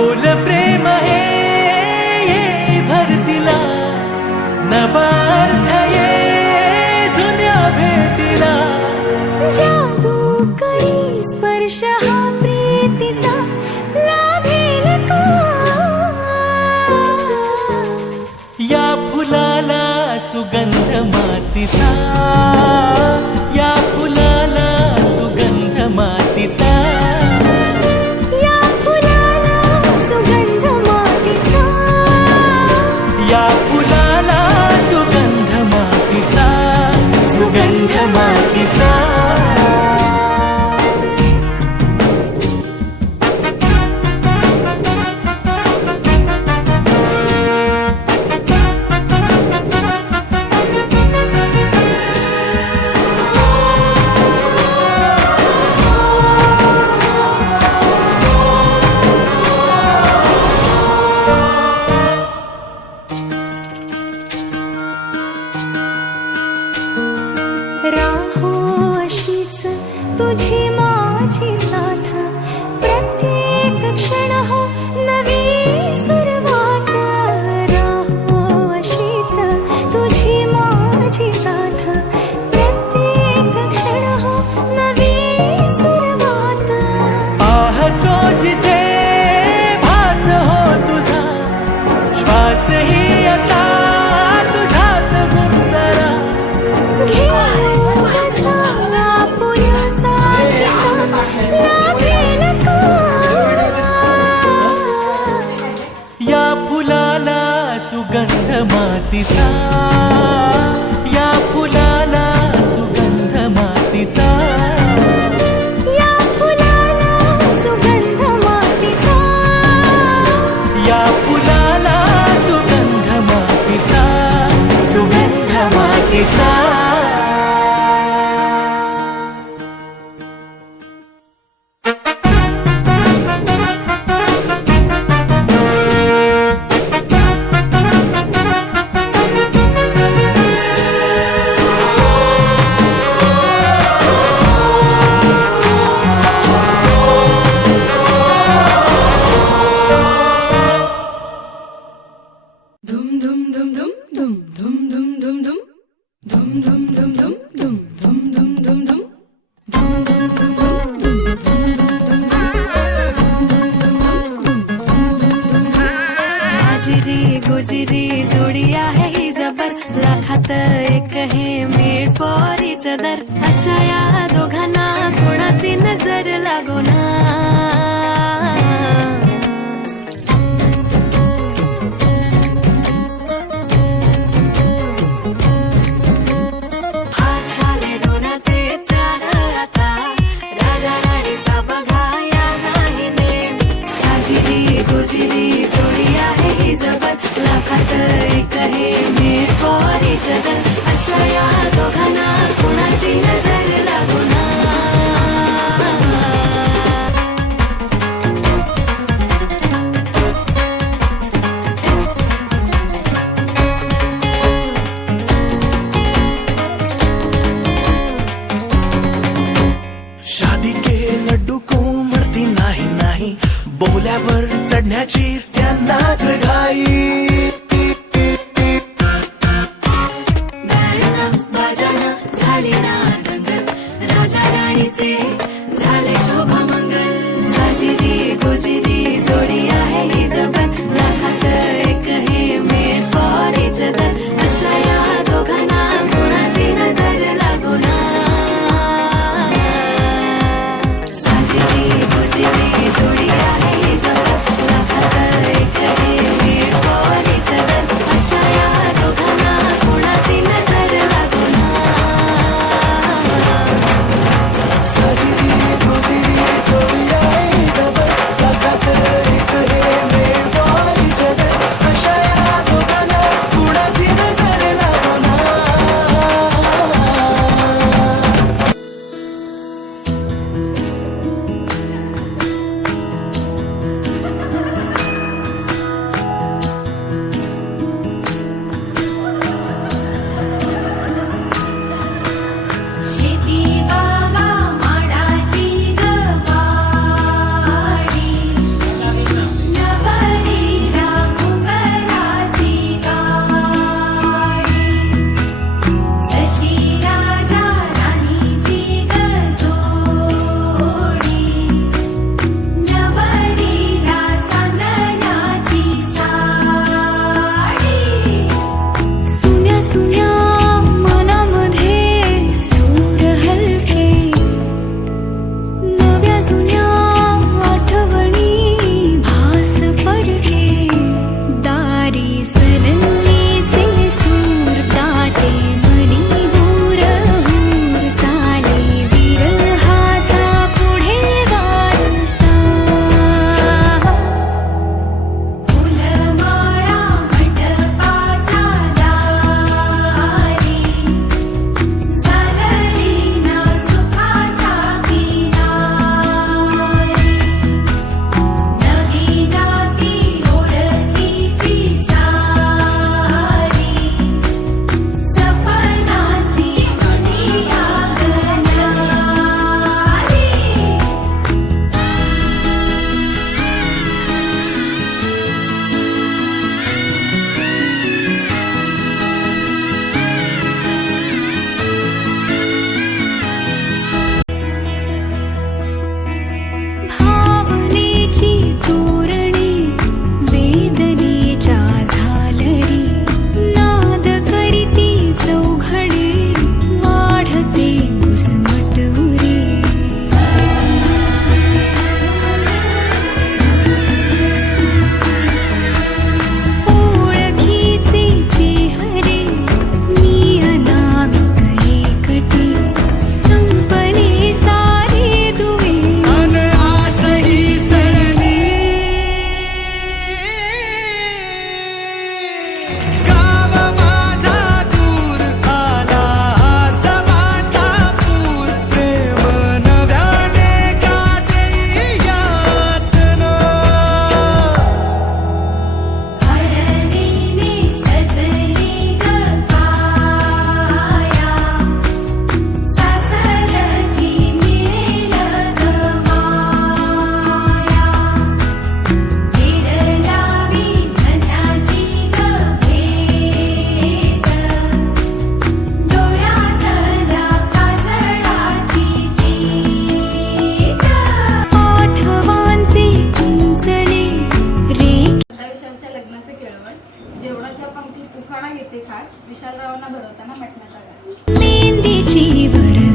बोल प्रेम हे ये भरतीला नवा अर्थ ये जुन्या भेटीला जादू करी स्पर्श हा प्रीतीचा लाभेल का या फुलाला सुगंध मातीचा या फुलाला सुगंध मातीचा या फुलाला सुगंध मातीचा या फुलाला सुगंध मातीचा सुगंध मातीचा राहो अशीच तुझी माझी साथ प्रत्येक क्षण हो नवी सुरुवात राहो अशीच तुझी माझी साथ प्रत्येक क्षण हो नवी सुरुवात पाहतो जिथे भास हो तुझा श्वास ही आता तुझ्यात गुंतरा या फुलाला सुगंध मातीचा या फुलाला सुगंध मातीचा या फुलाला सुगंध मातीचा या फुलाला सुगंध मातीचा सुगंध मातीचा साजिरी गुजरी जोडी आहे ही जबर लाखात एक हे मेड फॉर इच अदर अशा या दोघांना कोणाची नजर लागो ना हात झाले दोनाचे चार आता राजा राणीचा बघा या नाही नेम साजिरी गुजरी जोडी आहे ही जबर लाखात एक हे मेड फॉर इच अदर अशा या दोघांना कोणाची नजर लागो ना शादी के लड्डू को मरती नाही नाही बोल्यावर चढण्याची त्यांनाच घाई गाणं बाजाना झाली ना दंगल राजा राणीचे झाले शोभामंगल साजिरी गुजरी जोडी आहे ही जबर लाखात एक हे मेड फॉर इच अदर अशा या दोघांना कोणाची नजर लागो ना साजिरी गुजरी जोडी आहे ही जबर लाखात एक हे मेड फॉर विशालरावांना भरवता ना मटणाचा घास. मेहंदीची वर